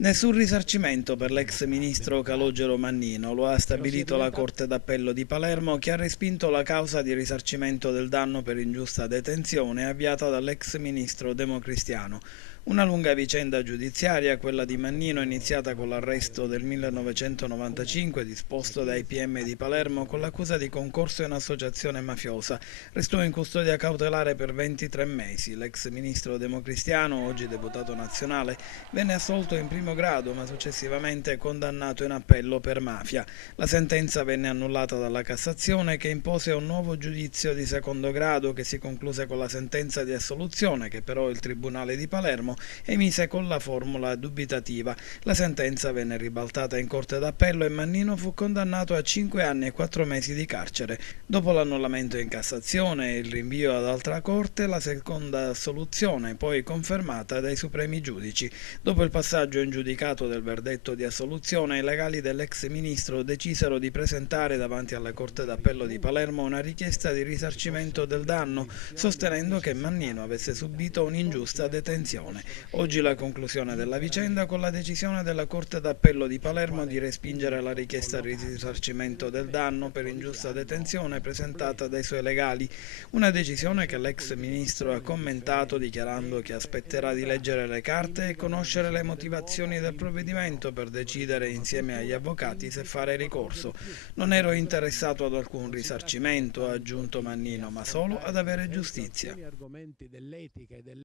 Nessun risarcimento per l'ex ministro Calogero Mannino, lo ha stabilito la Corte d'Appello di Palermo, che ha respinto la causa di risarcimento del danno per ingiusta detenzione avviata dall'ex ministro democristiano. Una lunga vicenda giudiziaria, quella di Mannino, iniziata con l'arresto del 1995 disposto dai PM di Palermo con l'accusa di concorso in associazione mafiosa. Restò in custodia cautelare per 23 mesi. L'ex ministro democristiano, oggi deputato nazionale, venne assolto in primo grado ma successivamente condannato in appello per mafia. La sentenza venne annullata dalla Cassazione, che impose un nuovo giudizio di secondo grado che si concluse con la sentenza di assoluzione, che però il Tribunale di Palermo emise con la formula dubitativa. La sentenza venne ribaltata in Corte d'Appello e Mannino fu condannato a 5 anni e 4 mesi di carcere. Dopo l'annullamento in Cassazione e il rinvio ad altra Corte, la seconda assoluzione, poi confermata dai supremi giudici. Dopo il passaggio in giudicato del verdetto di assoluzione, i legali dell'ex ministro decisero di presentare davanti alla Corte d'Appello di Palermo una richiesta di risarcimento del danno, sostenendo che Mannino avesse subito un'ingiusta detenzione. Oggi la conclusione della vicenda, con la decisione della Corte d'Appello di Palermo di respingere la richiesta di risarcimento del danno per ingiusta detenzione presentata dai suoi legali. Una decisione che l'ex ministro ha commentato dichiarando che aspetterà di leggere le carte e conoscere le motivazioni del provvedimento per decidere insieme agli avvocati se fare ricorso. Non ero interessato ad alcun risarcimento, ha aggiunto Mannino, ma solo ad avere giustizia.